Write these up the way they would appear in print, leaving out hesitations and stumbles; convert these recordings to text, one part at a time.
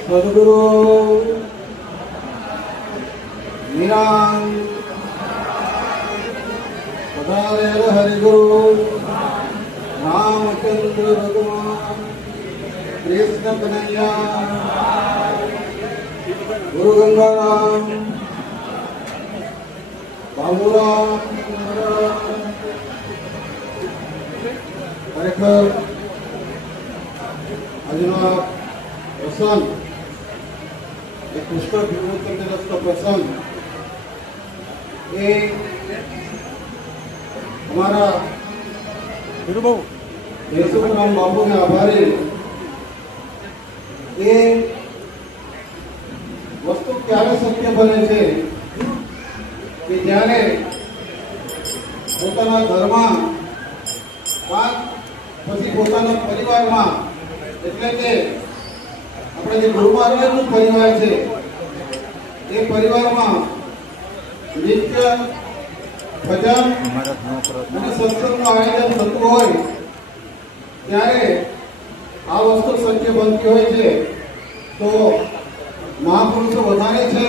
સદગુરુ નિરાંત પધારેલ હરિગુરુ રામચંદ્ર ભગવાન કૃષ્ણ કનૈયા ગુરુ ગંગારામ બાબુરામ ખરેખર આજનો પ્રસંગ એ પુષ્કળ વિમોચનનો પ્રસંગ એ અમારા યશુરામ બાપુને આભારી એ વસ્તુ ક્યારે શક્ય બને છે કે જ્યારે પોતાના ઘરમાં પછી પોતાના પરિવારમાં એટલે કે આપણે જે ગુરુ મહારાજનું પરિવાર છે એ પરિવારમાં નિત્ય ભજન અને સત્સંગનું આયોજન થતું હોય ત્યારે આ વસ્તુ શક્ય બનતી હોય છે. તો મહાપુરુષો વધારે છે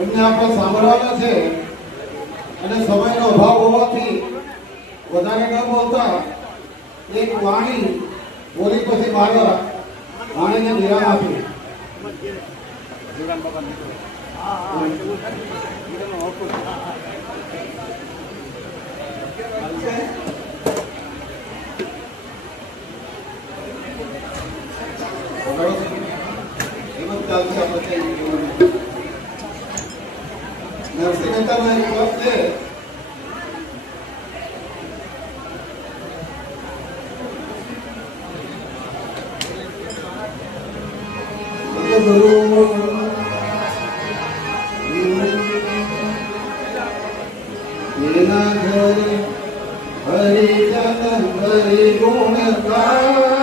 એમને આપણે સાંભળવાના છે અને સમયનો અભાવ હોવાથી વધારે ન બોલતા એક વાણી બોલી પછી મારા વાણીને વિરામ આપી. નરસિંહ મહેતાનો એક વખત છે એના ઘરે હરિજન હરિ ગુણ ગાય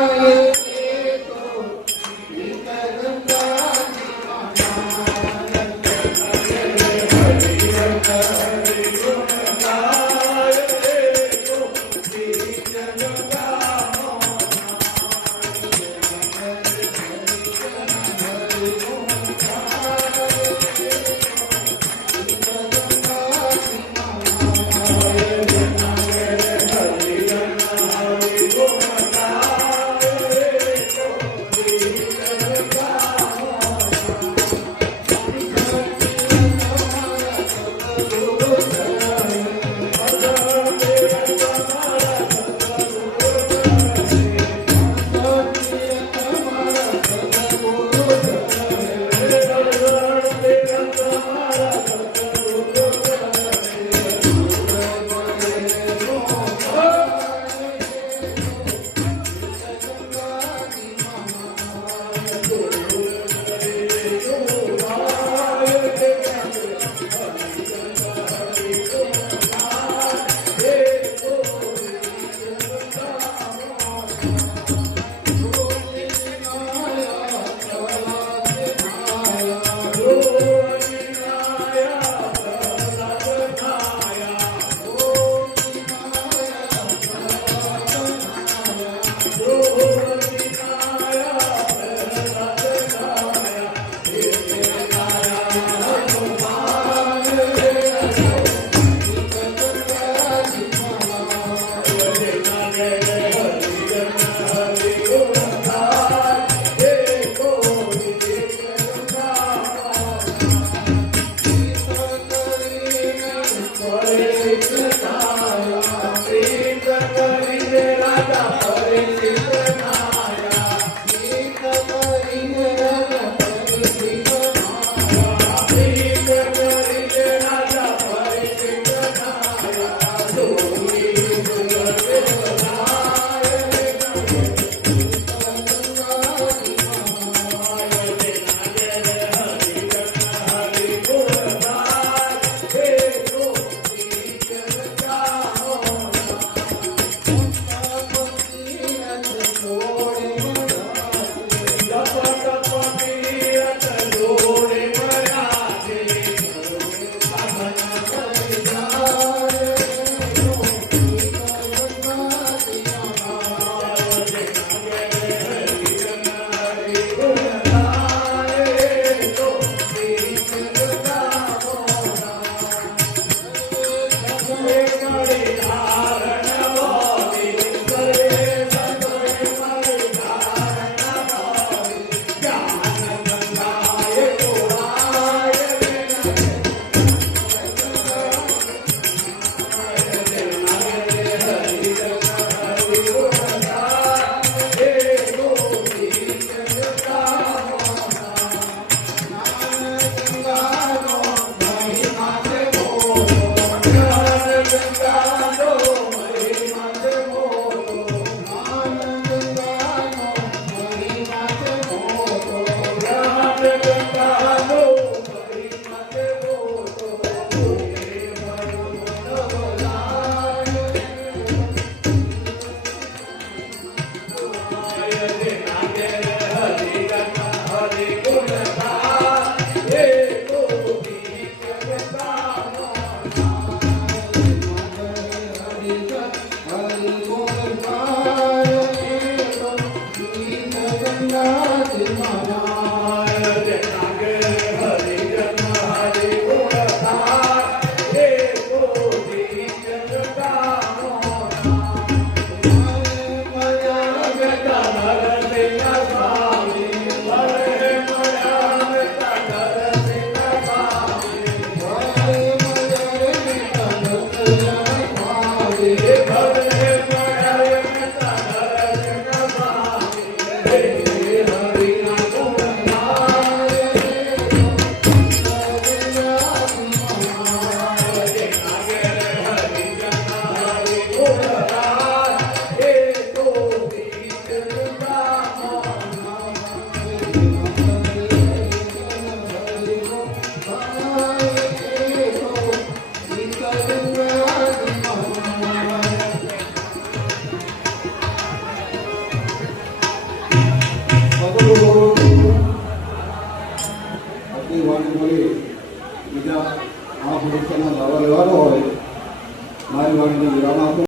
બીજા આ પરીક્ષાના દાવા લેવાનો હોય મારી વાણીને વિરામ આપો.